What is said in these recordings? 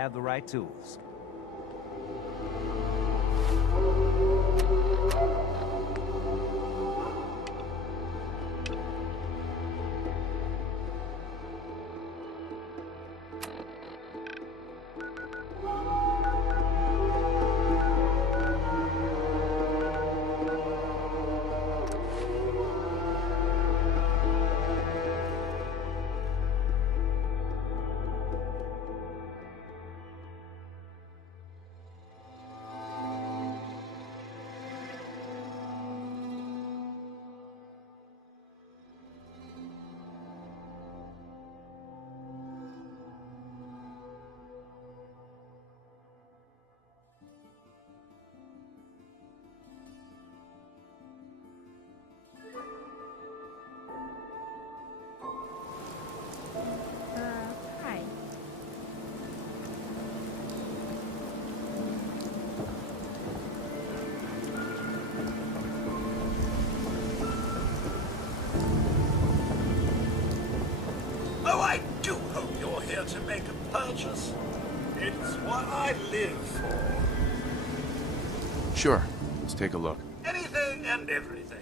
have the right tools. Hi. Oh, I do hope you're here to make a purchase. It's what I live for. Sure. Let's take a look. Anything and everything.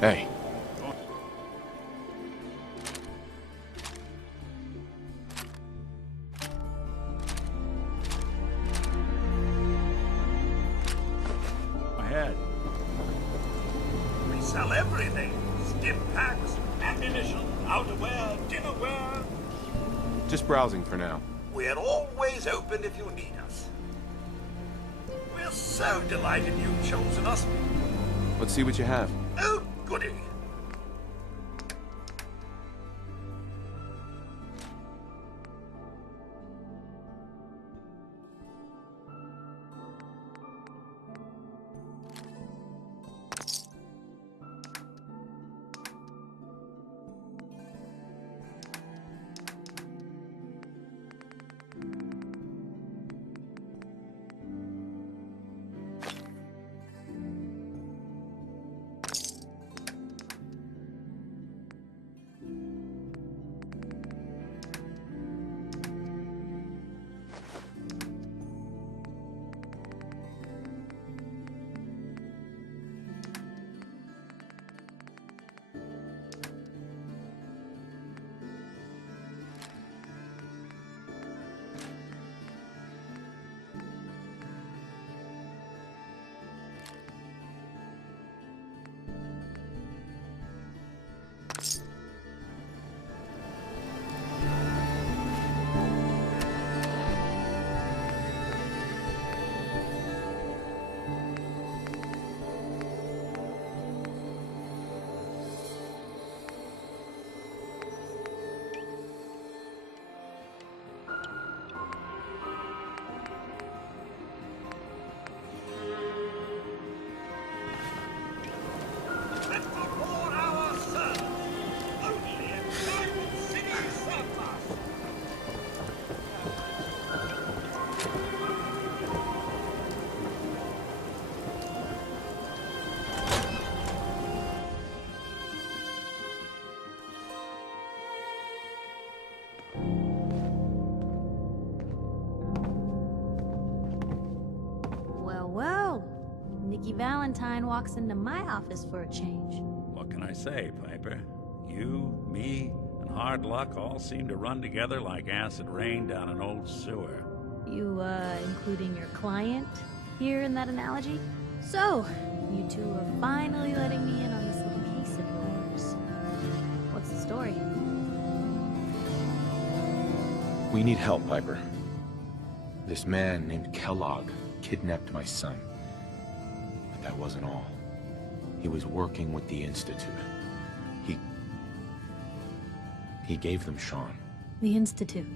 Hey. Ahead. We sell everything. Stim packs, ammunition, outerwear, dinnerware. Just browsing for now. We're always open if you need us. We're so delighted you've chosen us. Let's see what you have. Oh, goody. Well, Nikki Valentine walks into my office for a change. What can I say, Piper? You, me, and hard luck all seem to run together like acid rain down an old sewer. You, including your client here in that analogy? So, you two are finally letting me in on this little case of yours. What's the story? We need help, Piper. This man named Kellogg kidnapped my son. But that wasn't all. He was working with the Institute. He gave them Sean. The Institute.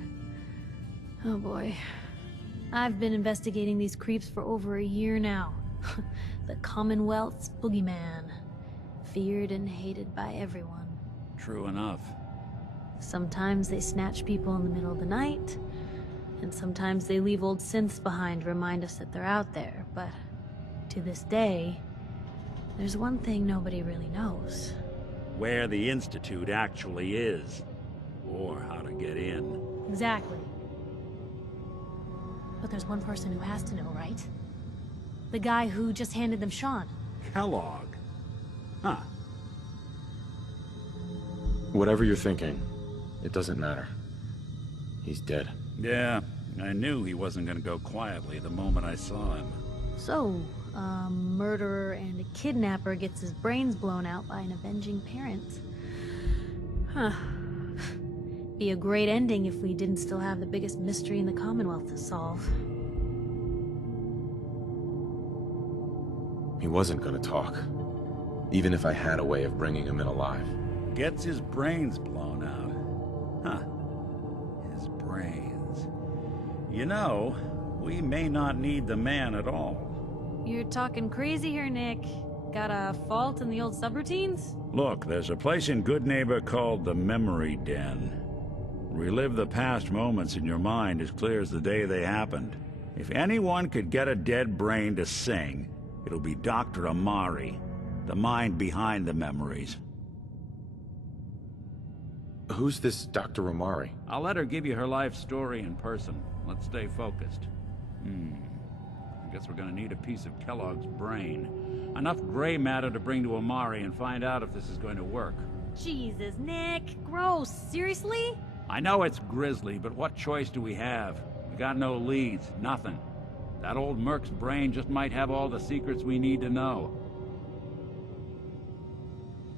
Oh boy. I've been investigating these creeps for over a year now. The Commonwealth's boogeyman. Feared and hated by everyone. True enough. Sometimes they snatch people in the middle of the night, and sometimes they leave old synths behind to remind us that they're out there, but to this day, there's one thing nobody really knows. Where the Institute actually is. Or how to get in. Exactly. But there's one person who has to know, right? The guy who just handed them Sean. Kellogg. Huh. Whatever you're thinking, it doesn't matter. He's dead. Yeah, I knew he wasn't gonna go quietly the moment I saw him. So, a murderer and a kidnapper gets his brains blown out by an avenging parent. Huh. Be a great ending if we didn't still have the biggest mystery in the Commonwealth to solve. He wasn't gonna talk. Even if I had a way of bringing him in alive. Gets his brains blown out. Huh. His brains. You know, we may not need the man at all. You're talking crazy here, Nick. Got a fault in the old subroutines? Look, there's a place in Good Neighbor called the Memory Den. Relive the past moments in your mind as clear as the day they happened. If anyone could get a dead brain to sing, it'll be Dr. Amari, the mind behind the memories. Who's this Dr. Amari? I'll let her give you her life story in person. Let's stay focused. I guess we're gonna need a piece of Kellogg's brain. Enough gray matter to bring to Amari and find out if this is going to work. Jesus, Nick. Gross. Seriously? I know it's grisly, but what choice do we have? We got no leads, nothing. That old Merc's brain just might have all the secrets we need to know.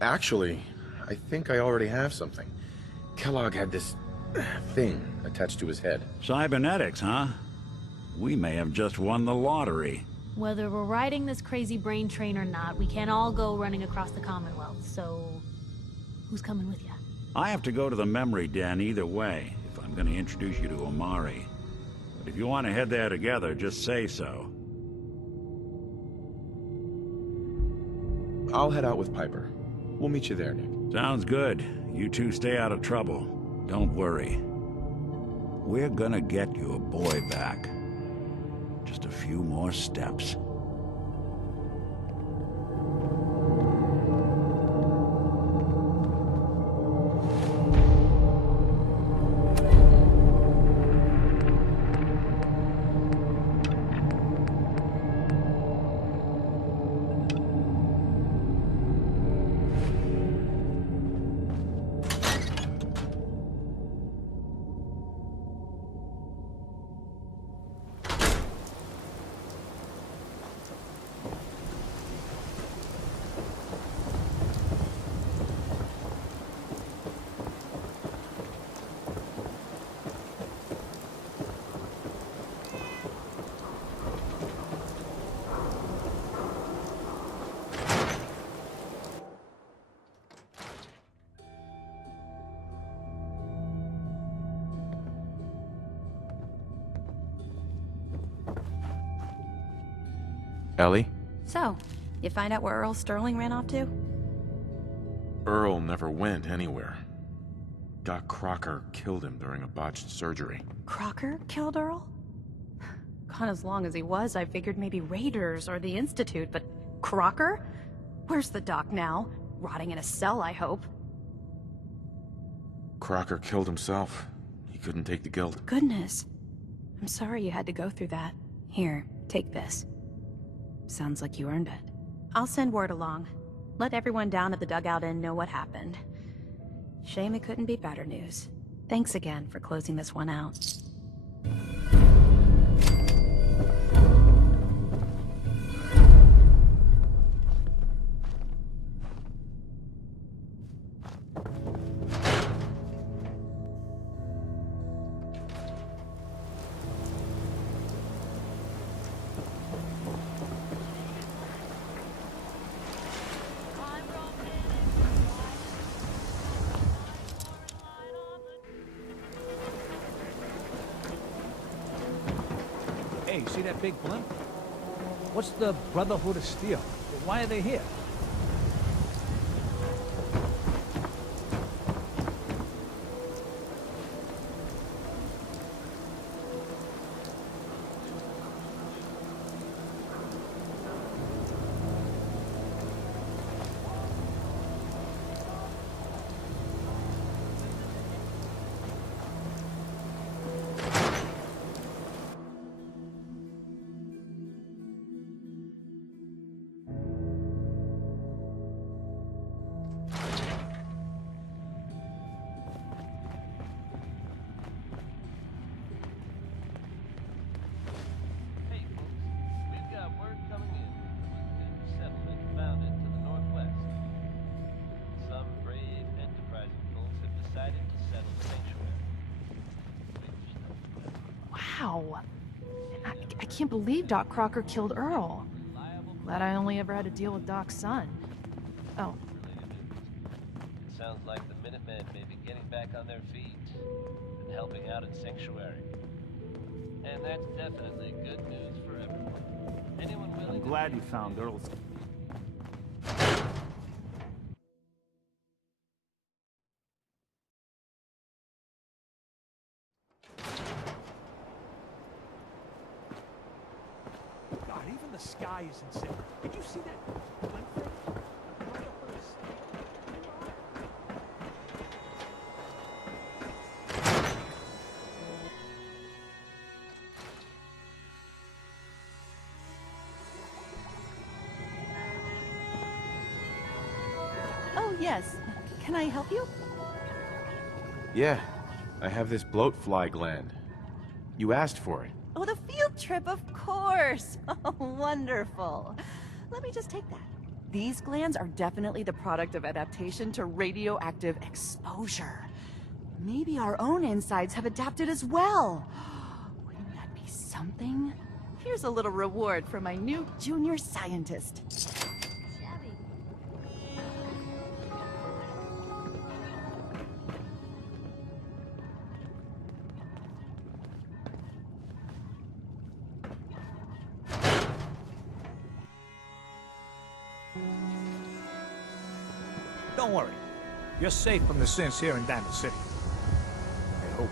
Actually, I think I already have something. Kellogg had this thing attached to his head. Cybernetics, huh? We may have just won the lottery. Whether we're riding this crazy brain train or not, we can't all go running across the Commonwealth, so... who's coming with you? I have to go to the Memory Den either way, if I'm gonna introduce you to Amari. But if you want to head there together, just say so. I'll head out with Piper. We'll meet you there, Nick. Sounds good. You two stay out of trouble. Don't worry. We're gonna get your boy back. Just a few more steps. Ellie? So, you find out where Earl Sterling ran off to? Earl never went anywhere. Doc Crocker killed him during a botched surgery. Crocker killed Earl? Gone as long as he was, I figured maybe Raiders or the Institute, but Crocker? Where's the doc now? Rotting in a cell, I hope. Crocker killed himself. He couldn't take the guilt. Goodness. I'm sorry you had to go through that. Here, take this. Sounds like you earned it. I'll send word along. Let everyone down at the Dugout Inn know what happened. Shame it couldn't be better news. Thanks again for closing this one out. Hey, you see that big blimp? What's the Brotherhood of Steel? Why are they here? Hey folks, we've got word coming in that a new settlement founded to the northwest. Some brave, enterprising folks have decided to settle Sanctuary. Wow. I can't believe Doc Crocker killed Earl. Glad I only ever had to deal with Doc's son. Oh, It sounds like the Minutemen may be getting back on their feet and helping out in Sanctuary. And that's definitely good news for everyone. Anyone willing I'm glad you found Earl's... God, even the sky is insane. Did you see that blimp thing? Right up on the stage. oh yes. Can I help you? Yeah, I have this bloat fly gland. You asked for it. Oh, the field trip, of course. Oh, wonderful. Let me just take that. These glands are definitely the product of adaptation to radioactive exposure. Maybe our own insides have adapted as well. Wouldn't that be something? Here's a little reward for my new junior scientist. Don't worry. You're safe from the sins here in Diamond City. I hope.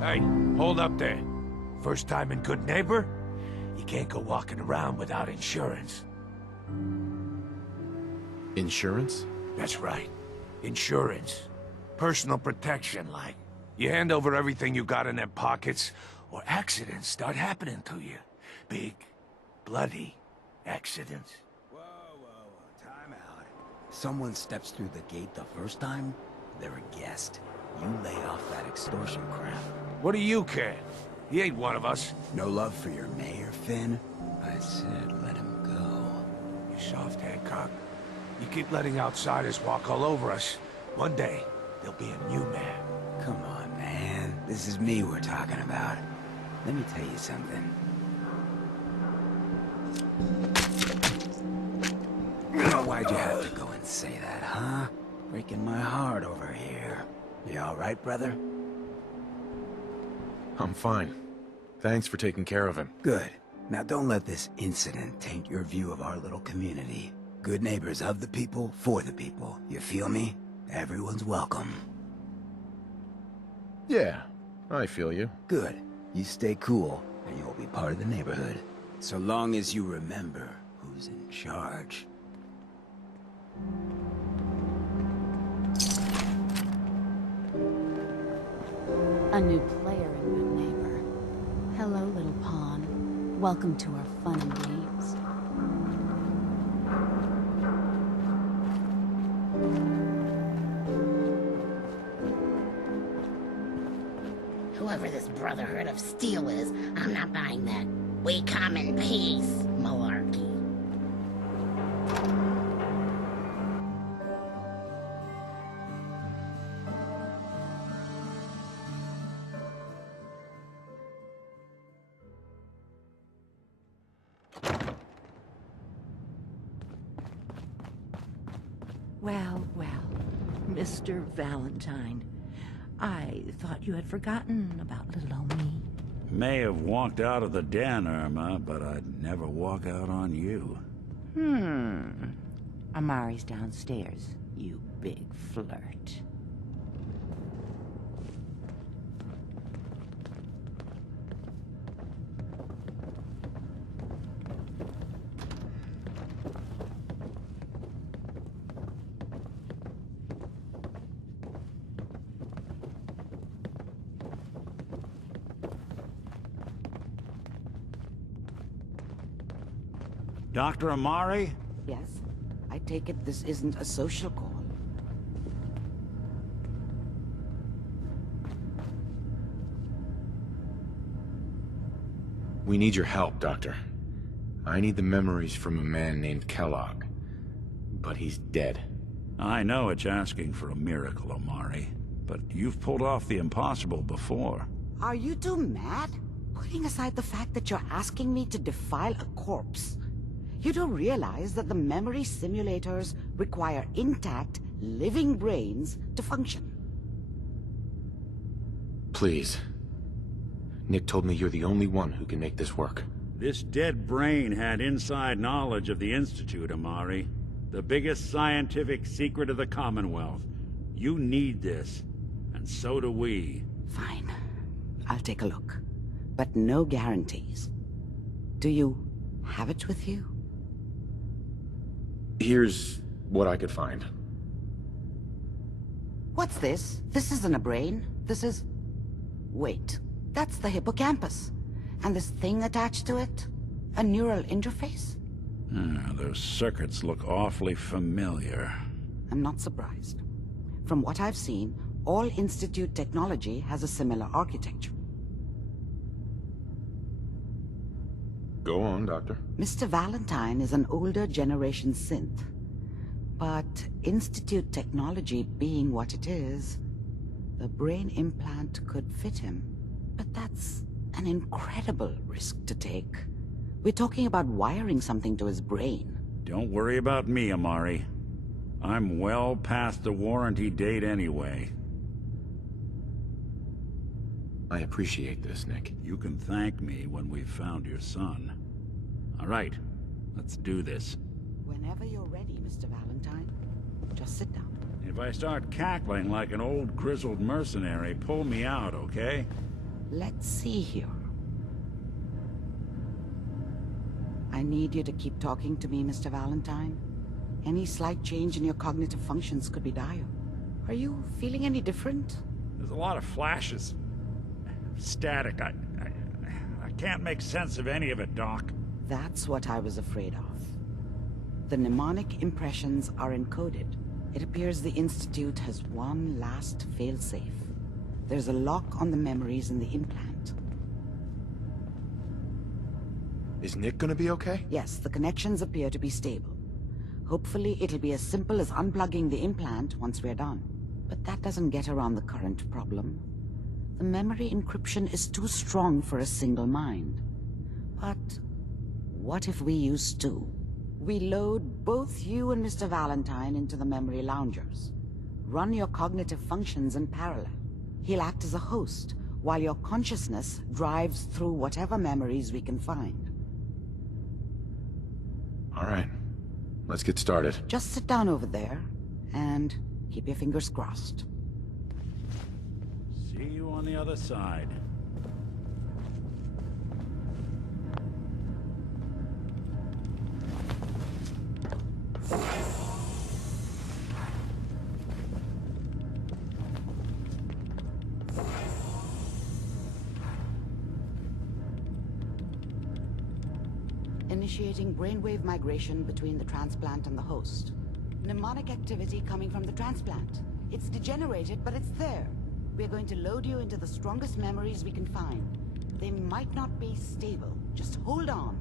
Hey, hold up there. First time in Good Neighbor? You can't go walking around without insurance. Insurance? That's right. Insurance. Personal protection, like. You hand over everything you got in them pockets, or accidents start happening to you. Big, bloody accidents. Whoa, time out. Someone steps through the gate the first time, they're a guest. You lay off that extortion crap. What do you care? He ain't one of us. No love for your mayor, Finn? I said let him go. You soft Hancock. You keep letting outsiders walk all over us. One day, there'll be a new man. Come on, man. This is me we're talking about. Let me tell you something. Why'd you have to go and say that, huh? Breaking my heart over here. You all right, brother? I'm fine. Thanks for taking care of him. Good. Now don't let this incident taint your view of our little community. Good neighbors of the people, for the people. You feel me? Everyone's welcome. Yeah, I feel you. Good. You stay cool, and you'll be part of the neighborhood. So long as you remember who's in charge. A new player in Good Neighbor. Hello, little pawn. Welcome to our fun and games. Whoever this Brotherhood of Steel is, I'm not buying that. We come in peace, malarkey. Well, well, Mr. Valentine. I thought you had forgotten about little old me. May have walked out of the den, Irma, but I'd never walk out on you. Amari's downstairs, you big flirt. Dr. Amari? Yes? I take it this isn't a social call. We need your help, Doctor. I need the memories from a man named Kellogg. But he's dead. I know it's asking for a miracle, Amari. But you've pulled off the impossible before. Are you two mad? Putting aside the fact that you're asking me to defile a corpse, you do realize that the memory simulators require intact, living brains to function. Please. Nick told me you're the only one who can make this work. This dead brain had inside knowledge of the Institute, Amari. The biggest scientific secret of the Commonwealth. You need this, and so do we. Fine. I'll take a look. But no guarantees. Do you have it with you? Here's what I could find. What's this? This isn't a brain. This is... Wait. That's the hippocampus. And this thing attached to it? A neural interface? Those circuits look awfully familiar. I'm not surprised. From what I've seen, all Institute technology has a similar architecture. Go on, Doctor. Mr. Valentine is an older generation synth. But Institute technology being what it is, the brain implant could fit him. But that's an incredible risk to take. We're talking about wiring something to his brain. Don't worry about me, Amari. I'm well past the warranty date anyway. I appreciate this, Nick. You can thank me when we've found your son. All right, let's do this. Whenever you're ready, Mr. Valentine. Just sit down. If I start cackling like an old grizzled mercenary, pull me out, okay? Let's see here. I need you to keep talking to me, Mr. Valentine. Any slight change in your cognitive functions could be dire. Are you feeling any different? There's a lot of flashes. Static. I can't make sense of any of it, Doc. That's what I was afraid of. The mnemonic impressions are encoded. It appears the Institute has one last failsafe. There's a lock on the memories in the implant. Is Nick gonna be okay? Yes, the connections appear to be stable. Hopefully it'll be as simple as unplugging the implant once we're done. But that doesn't get around the current problem. The memory encryption is too strong for a single mind. But what if we use two? We load both you and Mr. Valentine into the memory loungers. Run your cognitive functions in parallel. He'll act as a host, while your consciousness drives through whatever memories we can find. All right. Let's get started. Just sit down over there, and keep your fingers crossed. See you on the other side. Initiating brainwave migration between the transplant and the host. Mnemonic activity coming from the transplant. It's degenerated, but it's there. We're going to load you into the strongest memories we can find. They might not be stable. Just hold on.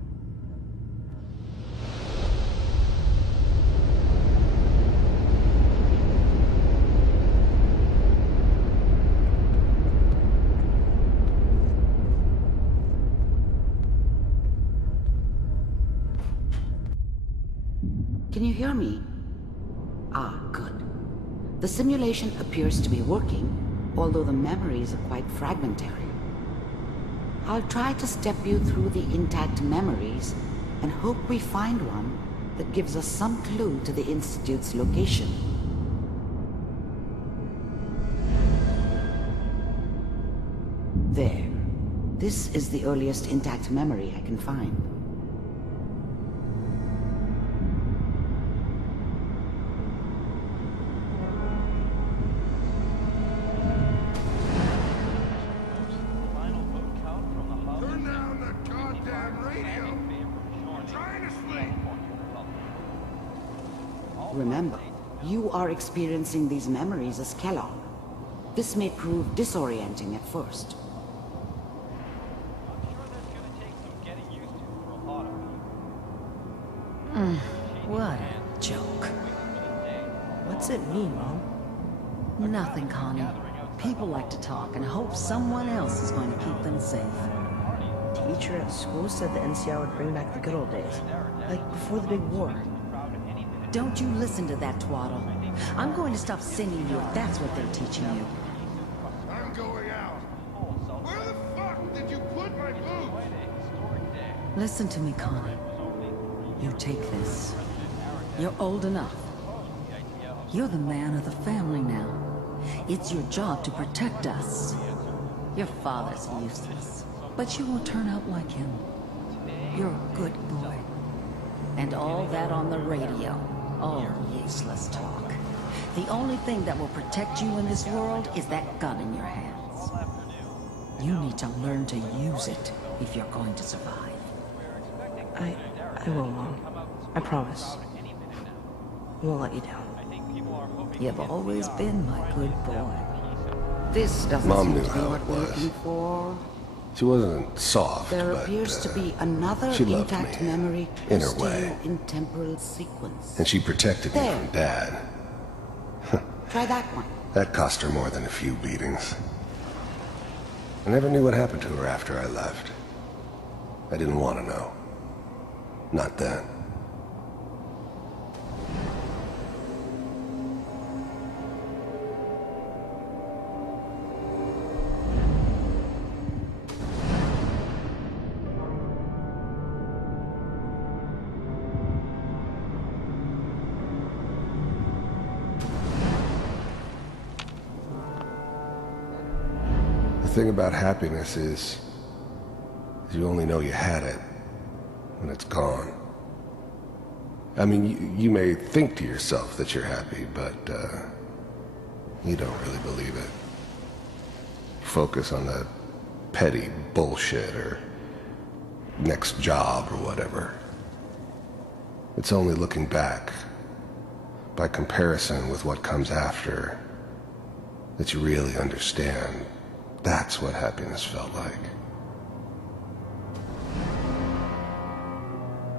Can you hear me? Ah, good. The simulation appears to be working, although the memories are quite fragmentary. I'll try to step you through the intact memories and hope we find one that gives us some clue to the Institute's location. There. This is the earliest intact memory I can find. Remember, you are experiencing these memories as Kellogg. This may prove disorienting at first. What a joke. What's it mean, Mom? Nothing, Connie. People like to talk and hope someone else is going to keep them safe. Teacher at school said the NCR would bring back the good old days, like before the big war. Don't you listen to that twaddle. I'm going to stop singing you if that's what they're teaching you. I'm going out. Where the fuck did you put my boots? Listen to me, Connie. You take this. You're old enough. You're the man of the family now. It's your job to protect us. Your father's useless, but you won't turn out like him. You're a good boy. And all that on the radio, all useless talk. The only thing that will protect you in this world is that gun in your hands. You need to learn to use it if you're going to survive. I will, Mom. I promise. I won't let you down. You've always been my good boy. This doesn't Mom seem knew to be how what it we're was. looking for. She wasn't soft, There but appears to be another she loved intact me, memory in her still way. in temporal sequence. and she protected me There. from Dad. Try that one. That cost her more than a few beatings. I never knew what happened to her after I left. I didn't want to know. Not then. The thing about happiness is you only know you had it when it's gone. I mean, you may think to yourself that you're happy, but, you don't really believe it. Focus on that petty bullshit or next job or whatever. It's only looking back, by comparison with what comes after, that you really understand that's what happiness felt like.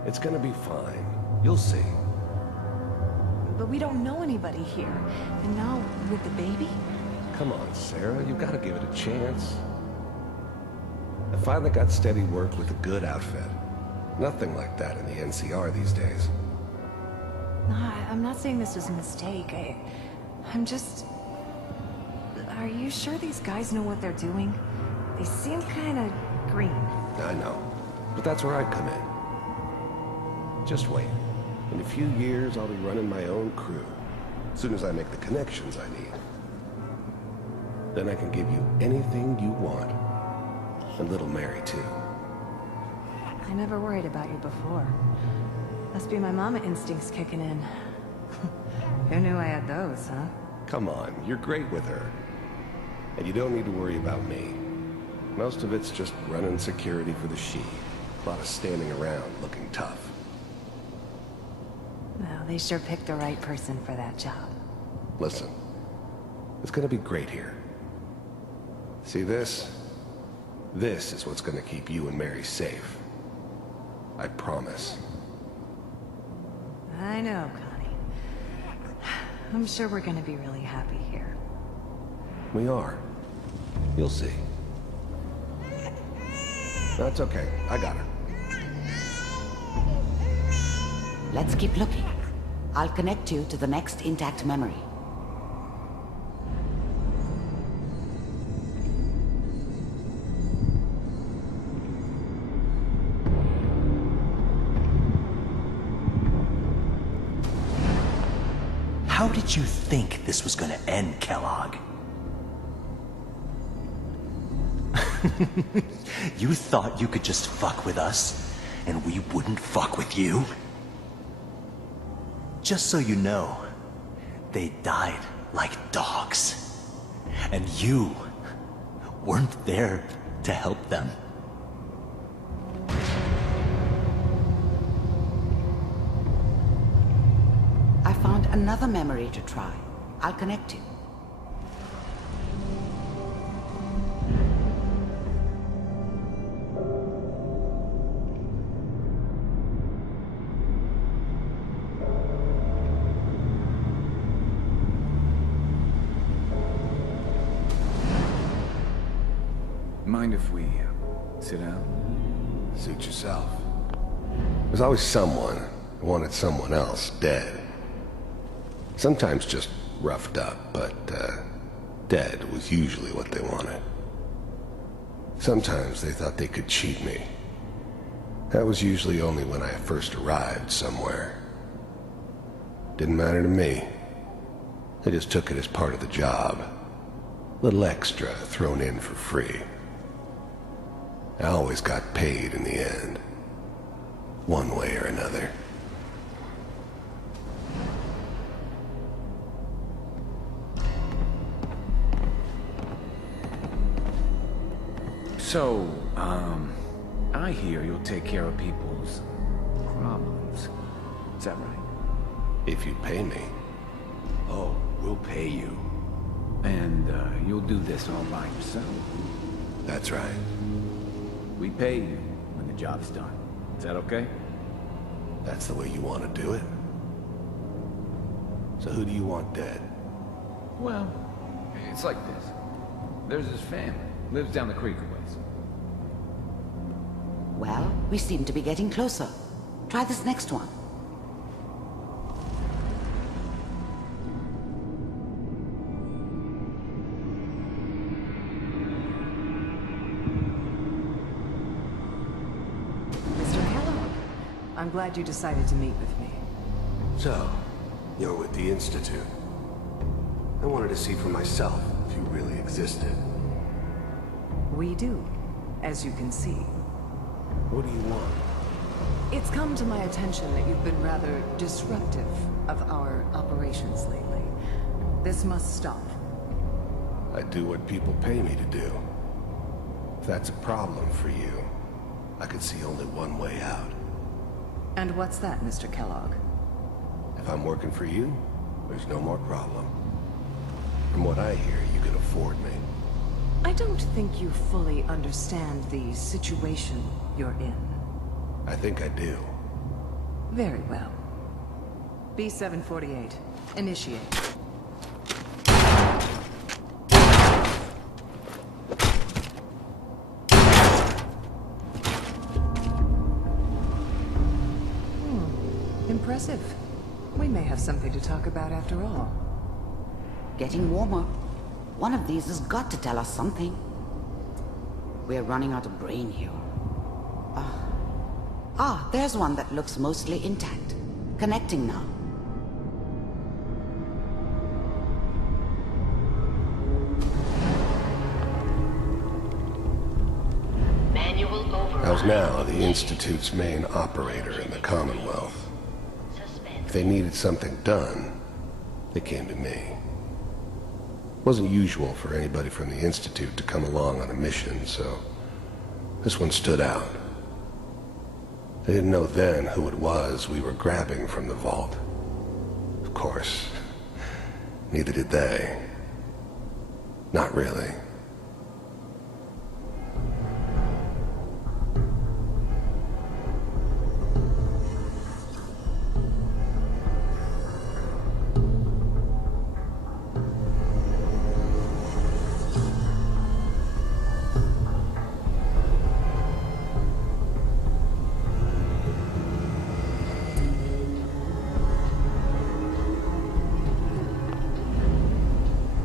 It's gonna be fine. You'll see. But we don't know anybody here. And now, with the baby? Come on, Sarah, you gotta give it a chance. I finally got steady work with a good outfit. Nothing like that in the NCR these days. No, I'm not saying this was a mistake. I'm just... Are you sure these guys know what they're doing? They seem kinda green. I know, but that's where I come in. Just wait. In a few years, I'll be running my own crew. As soon as I make the connections I need. Then I can give you anything you want. And little Mary, too. I never worried about you before. Must be my mama instincts kicking in. Who knew I had those, huh? Come on, you're great with her. And you don't need to worry about me. Most of it's just running security for the she. A lot of standing around looking tough. Well, they sure picked the right person for that job. Listen, it's gonna be great here. See this? This is what's gonna keep you and Mary safe. I promise. I know, Connie. I'm sure we're gonna be really happy here. We are. You'll see. That's okay. I got her. Let's keep looking. I'll connect you to the next intact memory. How did you think this was gonna end, Kellogg? You thought you could just fuck with us, and we wouldn't fuck with you? Just so you know, they died like dogs. And you weren't there to help them. I found another memory to try. I'll connect you. Mind if we sit down? Suit yourself. There's always someone who wanted someone else dead. Sometimes just roughed up, but dead was usually what they wanted. Sometimes they thought they could cheat me. That was usually only when I first arrived somewhere. Didn't matter to me. They just took it as part of the job. Little extra thrown in for free. I always got paid in the end. One way or another. So, I hear you'll take care of people's problems. Is that right? If you pay me. Oh, we'll pay you. And, you'll do this all by yourself? That's right. We pay you when the job's done. Is that okay? That's the way you want to do it? So who do you want dead? Well, it's like this. There's his family. Lives down the creek a ways. Well, we seem to be getting closer. Try this next one. Mr. Kellogg, I'm glad you decided to meet with me. So, you're with the Institute. I wanted to see for myself if you really existed. We do, as you can see. What do you want? It's come to my attention that you've been rather disruptive of our operations lately. This must stop. I do what people pay me to do. If that's a problem for you, I could see only one way out. And what's that, Mr. Kellogg? If I'm working for you, there's no more problem. From what I hear, you can afford me. I don't think you fully understand the situation you're in. I think I do. Very well. B-748, initiate. Impressive. We may have something to talk about after all. Getting warmer. One of these has got to tell us something. We're running out of brain here. There's one that looks mostly intact. Connecting now. Manual override. I was now the Institute's main operator in the Commonwealth. If they needed something done, they came to me. It wasn't usual for anybody from the Institute to come along on a mission, so this one stood out. They didn't know then who it was we were grabbing from the vault. Of course, neither did they. Not really.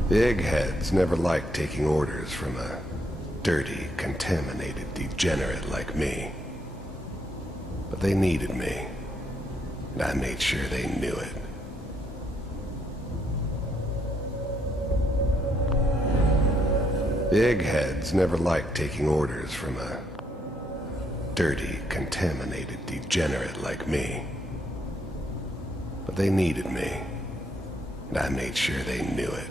The eggheads never liked taking orders from a dirty, contaminated degenerate like me. But they needed me, and I made sure they knew it. The eggheads never liked taking orders from a dirty, contaminated degenerate like me. But they needed me, and I made sure they knew it.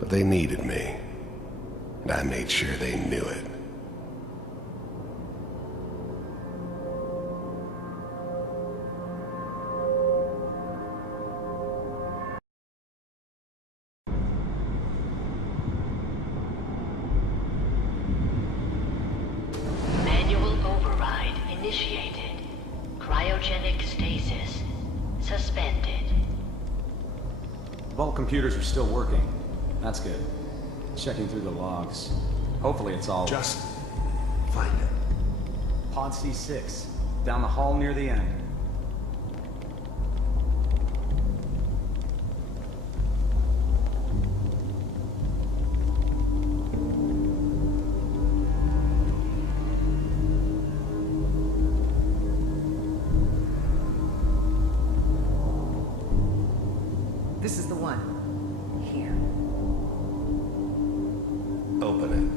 But they needed me, and I made sure they knew it. Manual override initiated. Cryogenic stasis suspended. Vault computers are still working. That's good. Checking through the logs. Hopefully it's all... Just find it. Pod C6. Down the hall near the end. This is the one. Here. Open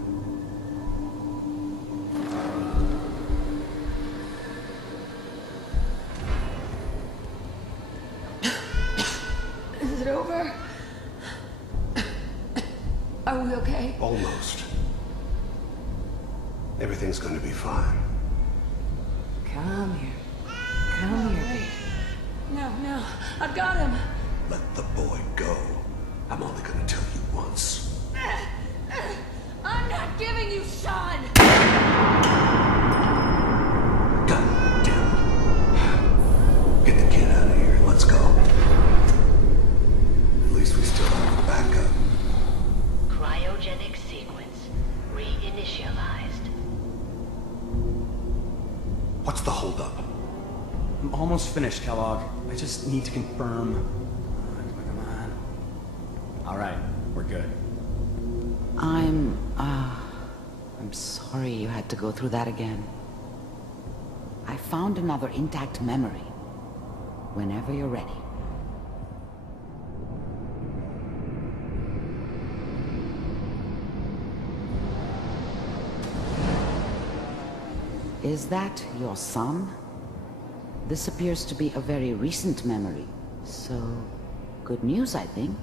Is it over? Are we okay? it. Almost. Everything's gonna be fine. Come here. Come here, baby. No. I've got him. Let the boy go. I'm only gonna tell you once. I'm not giving you Sean! God damn it. Get the kid out of here. Let's go. At least we still have a backup. Cryogenic sequence reinitialized. What's the holdup? I'm almost finished, Kellogg. I just need to confirm. Come on. All right, we're good. I'm I'm sorry you had to go through that again. I found another intact memory. Whenever you're ready. Is that your son? This appears to be a very recent memory, so good news, I think.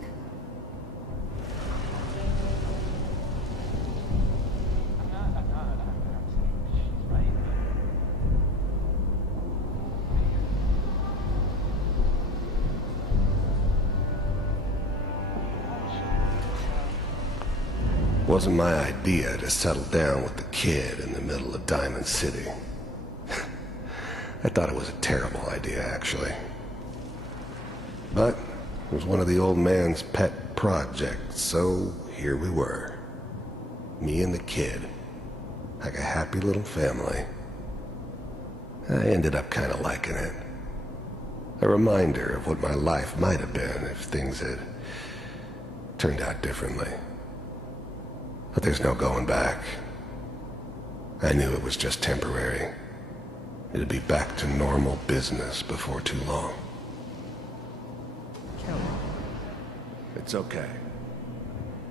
Wasn't my idea to settle down with the kid in the middle of Diamond City. I thought it was a terrible idea, actually. But it was one of the old man's pet projects, so here we were. Me and the kid, like a happy little family. I ended up kind of liking it. A reminder of what my life might have been if things had turned out differently. But there's no going back. I knew it was just temporary. It'd be back to normal business before too long. Kellogg. It's okay.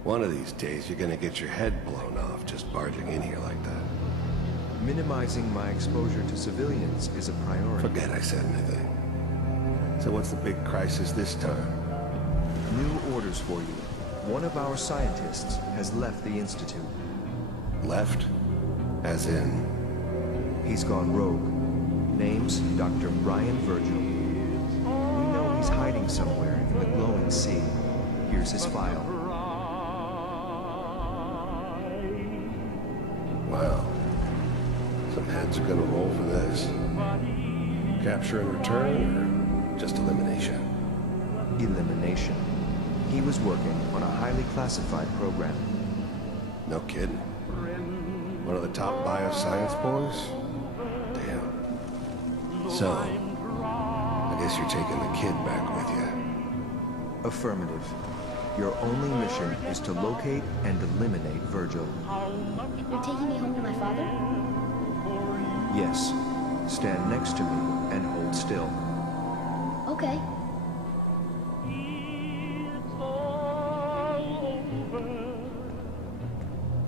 One of these days you're gonna get your head blown off just barging in here like that. Minimizing my exposure to civilians is a priority. Forget I said anything. So what's the big crisis this time? New orders for you. One of our scientists has left the Institute. Left? As in? He's gone rogue. Name's Dr. Brian Virgil. We know he's hiding somewhere in the glowing sea. Here's his file. Wow. Some heads are gonna roll for this. Capture and return, or just elimination? Elimination. He was working on a highly classified program. No kidding. One of the top bioscience boys? Damn. So, I guess you're taking the kid back with you. Affirmative. Your only mission is to locate and eliminate Virgil. You're taking me home to my father? Yes. Stand next to me and hold still. Okay.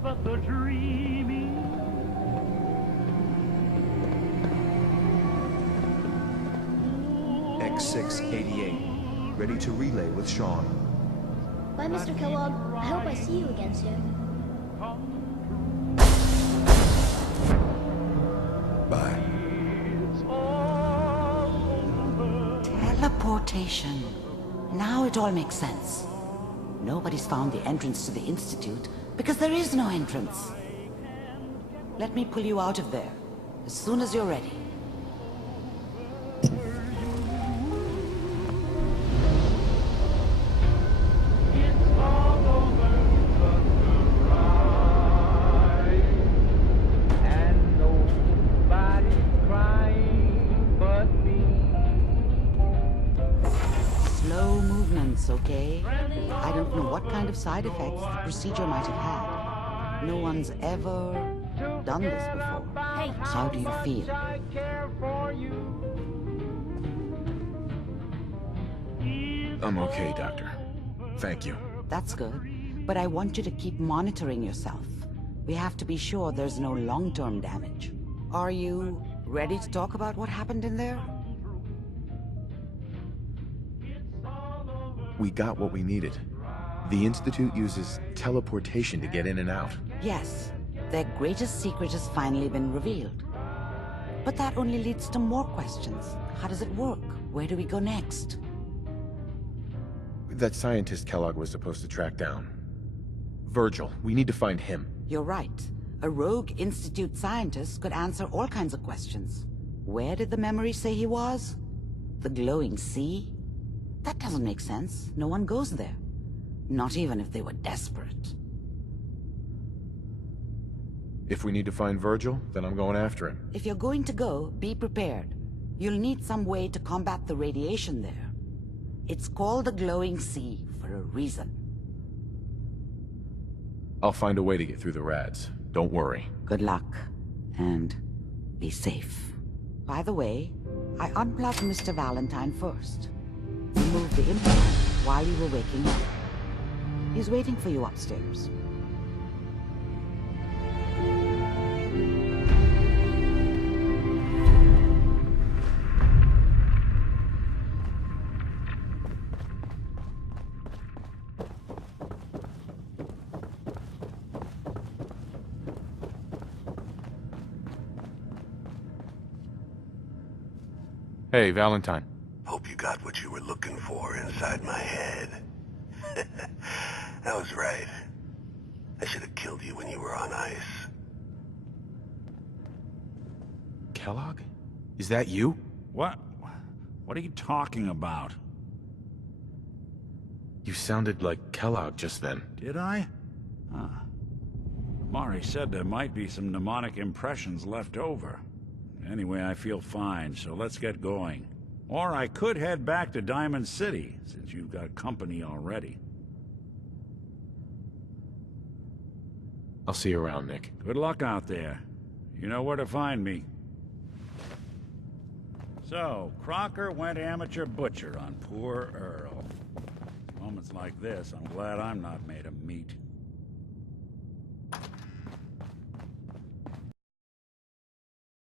But the dreaming X688, ready to relay with Sean. Bye, Mr. Kellogg. I hope I see you again soon. Bye. Teleportation. Now it all makes sense. Nobody's found the entrance to the Institute because there is no entrance. Let me pull you out of there as soon as you're ready. Slow movements, okay? I don't know what kind of side effects the procedure might have had. No one's ever done this before. Hey, how do you feel? I'm okay, Doctor. Thank you. That's good. But I want you to keep monitoring yourself. We have to be sure there's no long-term damage. Are you ready to talk about what happened in there? We got what we needed. The Institute uses teleportation to get in and out. Yes. Their greatest secret has finally been revealed. But that only leads to more questions. How does it work? Where do we go next? That scientist Kellogg was supposed to track down. Virgil, we need to find him. You're right. A rogue Institute scientist could answer all kinds of questions. Where did the memory say he was? The glowing sea? That doesn't make sense. No one goes there. Not even if they were desperate. If we need to find Virgil, then I'm going after him. If you're going to go, be prepared. You'll need some way to combat the radiation there. It's called the glowing sea for a reason. I'll find a way to get through the rads. Don't worry. Good luck, and be safe. By the way, I unplugged Mr. Valentine first. Removed the implant while you were waking up. He's waiting for you upstairs. Hey, Valentine. Hope you got what you were looking for inside my head. I was right. I should have killed you when you were on ice. Kellogg? Is that you? What? What are you talking about? You sounded like Kellogg just then. Did I? Huh. Mari said there might be some mnemonic impressions left over. Anyway, I feel fine, so let's get going. Or I could head back to Diamond City, since you've got company already. I'll see you around, Nick. Good luck out there. You know where to find me. So, Crocker went amateur butcher on poor Earl. Moments like this, I'm glad I'm not made of meat.